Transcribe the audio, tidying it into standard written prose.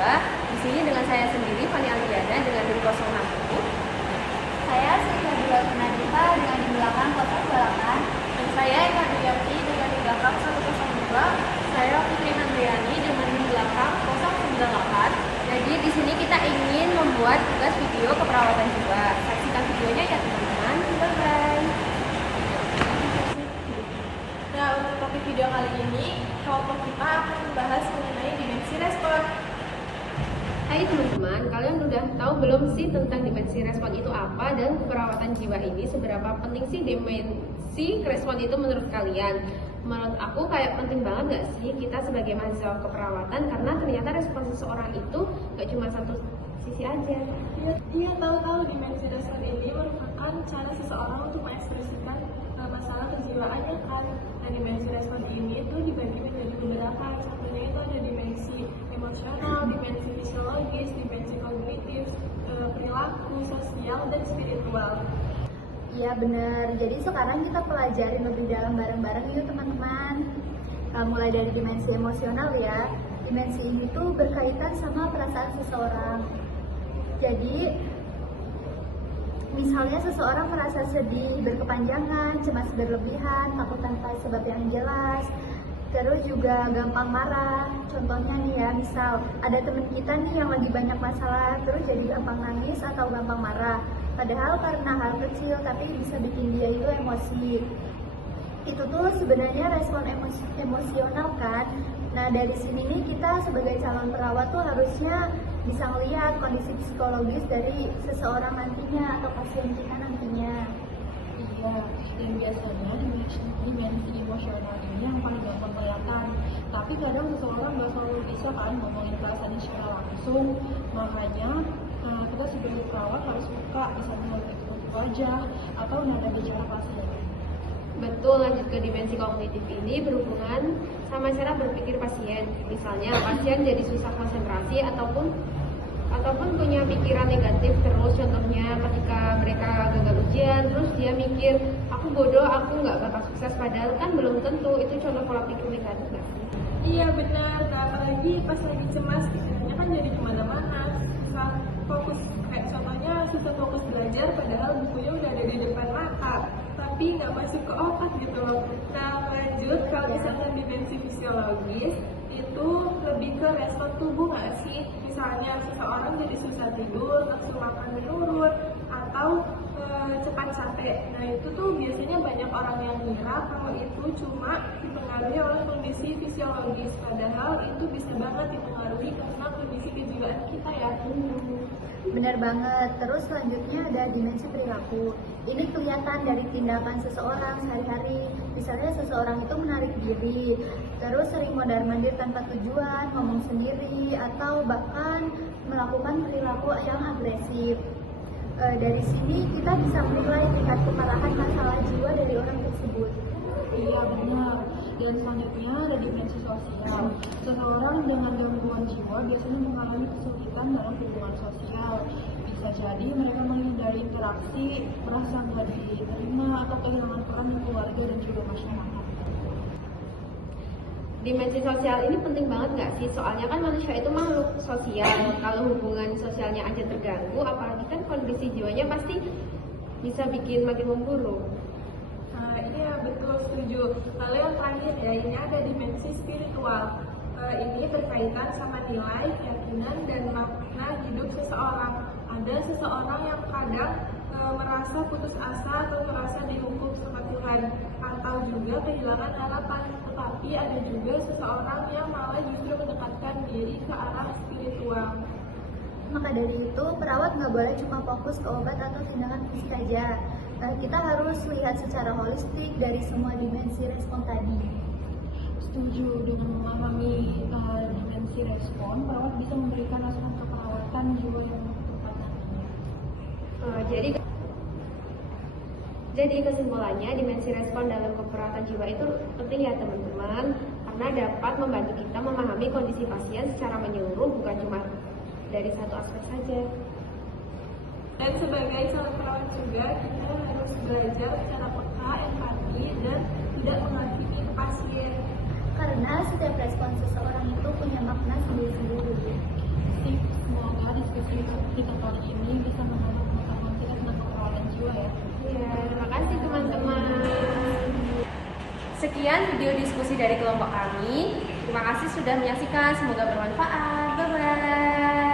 Di sini dengan saya sendiri, Fani Aldiana dengan NIM 060. Saya Sita Dua Nadifa dengan di belakang 028. Dan saya Eka Duyati dengan di belakang 102. Saya Putri Handriani dengan di belakang 098. Jadi di sini kita ingin membuat tugas video keperawatan jiwa. Saksikan videonya ya teman-teman. Bye bye. Nah, untuk topik video kali ini, kelompok kita akan membahas mengenai dimensi respon. Hai teman-teman, kalian udah tahu belum sih tentang dimensi respon itu apa dan keperawatan jiwa ini seberapa penting sih dimensi respon itu menurut kalian? Menurut aku kayak penting banget gak sih kita sebagai mahasiswa keperawatan, karena ternyata respon seseorang itu gak cuma satu sisi aja. Iya, tahu dimensi respon ini merupakan cara seseorang untuk mengekspresikan masalah kejiwaannya kan. Nah, dimensi respon ini tuh dibagi menjadi beberapa. Contohnya itu ada dimensi emosional, dimensi fisiologis, dimensi kognitif, perilaku, sosial, dan spiritual. Iya benar, jadi sekarang kita pelajarin lebih dalam bareng-bareng yuk teman-teman. Mulai dari dimensi emosional ya. Dimensi ini tuh berkaitan sama perasaan seseorang. Jadi misalnya seseorang merasa sedih berkepanjangan, cemas berlebihan, takut tanpa sebab yang jelas, terus juga gampang marah. Contohnya nih ya, misal ada temen kita nih yang lagi banyak masalah, terus jadi gampang nangis atau gampang marah. Padahal karena hal kecil tapi bisa bikin dia itu emosi. Itu tuh sebenarnya respon emosional kan. Nah dari sini nih kita sebagai calon perawat tuh harusnya bisa melihat kondisi psikologis dari seseorang nantinya atau pasien kita nantinya. Iya, dan biasanya dimensi emosional ini yang paling gampang kelihatan. Tapi kadang seseorang nggak selalu bisa kan ngomongin perasaannya secara langsung. Makanya kita sebagai perawat harus peka, misalnya melihat wajah atau nada bicara pasien. Betul, lanjut ke dimensi kognitif ini berhubungan sama cara berpikir pasien. Misalnya pasien jadi susah konsentrasi ataupun punya pikiran negatif terus. Contohnya ketika mereka gagal ujian, terus dia mikir aku bodoh, aku nggak bakal sukses, padahal kan belum tentu. Itu contoh pola pikir negatif nggak sih? Iya benar, nah, apalagi pas lagi cemas pikirannya kan jadi kemana-mana, susah fokus, kayak contohnya susah fokus belajar padahal bukunya udah ada di depan mata tapi nggak masuk ke otak gitu loh. Nah lanjut, kalau misalkan dimensi fisiologis itu lebih ke respon tubuh nggak sih? Misalnya seseorang jadi susah tidur, nafsu makan menurun, atau cepat capek. Nah itu tuh biasanya banyak orang yang ngira kalau itu cuma dipengaruhi oleh kondisi fisiologis, padahal itu bisa banget dipengaruhi karena kondisi kejiwaan kita ya. Benar banget. Terus selanjutnya ada dimensi perilaku. Ini kelihatan dari tindakan seseorang sehari-hari. Misalnya seseorang itu menarik diri, terus sering mondar-mandir tanpa tujuan, ngomong sendiri, atau bahkan melakukan perilaku yang agresif. Dari sini kita bisa menilai tingkat keparahan masalah jiwa dari orang tersebut. Iya benar. Dan selanjutnya ada dimensi sosial. Seseorang dengan gangguan jiwa biasanya mengalami kesulitan dalam hubungan sosial. Bisa jadi mereka menghindari interaksi, merasa nggak diterima, atau kehilangan peran di keluarga dan juga masyarakat. Dimensi sosial ini penting banget nggak sih? Soalnya kan manusia itu makhluk sosial. Kalau hubungan sosialnya aja terganggu, apalagi kan kondisi jiwanya pasti bisa bikin makin memburuk. Iya betul, setuju. Lalu yang terakhir ya, ini ada dimensi spiritual. Ini berkaitan sama nilai, keyakinan, dan makna hidup seseorang. Ada seseorang yang kadang merasa putus asa atau merasa dihukum sama Tuhan, atau juga kehilangan harapan. Tetapi ada juga seseorang yang malah justru mendekatkan diri ke arah spiritual. Maka dari itu, perawat nggak boleh cuma fokus ke obat atau tindakan fisik aja. Kita harus lihat secara holistik dari semua dimensi respon tadi. Setuju, dengan memahami dimensi respon, perawat bisa memberikan asuhan keperawatan jiwa yang tepat nantinya. Jadi kesimpulannya, dimensi respon dalam keperawatan jiwa itu penting ya teman-teman, karena dapat membantu kita memahami kondisi pasien secara menyeluruh, bukan cuma dari satu aspek saja. Dan sebagai calon perawat juga, kita harus belajar cara peka, empati, dan tidak menghakimi pasien. Karena setiap respon seseorang itu punya makna sendiri-sendiri. Semoga diskusi kita kali ini bisa menambah pengetahuan kita tentang keperawatan jiwa ya. Iya, terima kasih teman-teman. Sekian video diskusi dari kelompok kami. Terima kasih sudah menyaksikan. Semoga bermanfaat. Bye-bye.